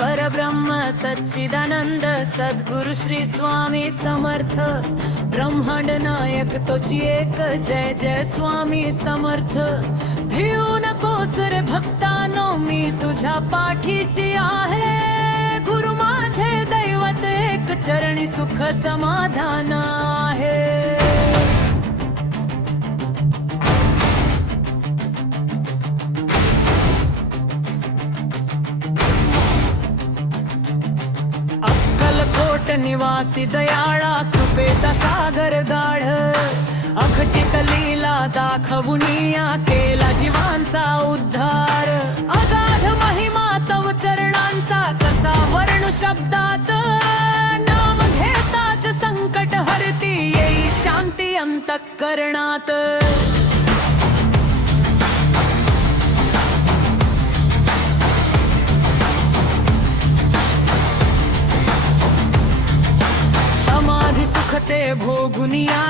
परब्रह्म सच्चिदानंद सद्गुरु श्री स्वामी समर्थ। ब्रह्मांड नायक तोची एक जय जय स्वामी समर्थ। भिऊ नकोस रे भक्तानो मी तुझ्या पाठीशी आहे। गुरु माझे दैवत एक चरणी सुख समाधाना। आहे निवासी दयाळा कृपेचा सागर गाढ. अखटित लीला दाखवून या केला जीवांचा उद्धार. अगाध महिमा तव चरणांचा कसा वर्ण शब्दात? नाम घेताच संकट हरती येई शांती अंतःकरणात.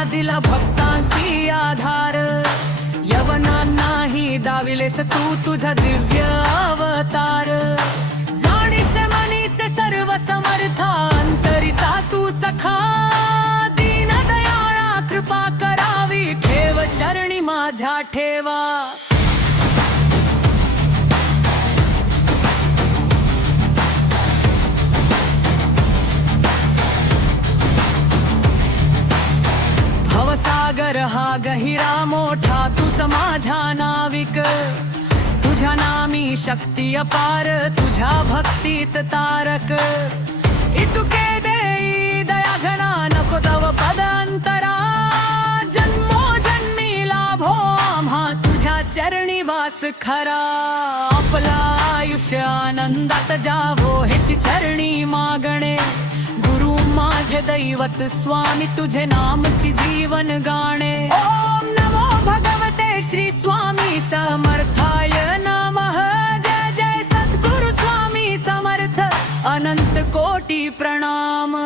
दिला भक्तांसी आधार. यवना नाही दाविलेस तू तुझा दिव्य अवतार. जाणीसे मनीचे सर्व समर्था अंतरीचा तू सखा. दीन दयाळा कृपा करावी ठेव चरणी माझ्या ठेवा. हा गहिरा मोठा तुझ माझा नाविक. तुझ्या नामी शक्ती अपार तुझ्या भक्तीत तारक. इतुके देई दया घना नको तव पद अंतरा जन्मो जन्मी लाभो आम्हा तुझ्या चरणी वास खरा. आपला आयुष्य आनंदात जावो हेची चरणी मागणे. माझे दैवत स्वामी तुझे नामची जीवन गाणे. ओम नमो भगवते श्री स्वामी समर्थाय नमः. जय जय सद्गुरु स्वामी समर्थ अनंत कोटी प्रणाम.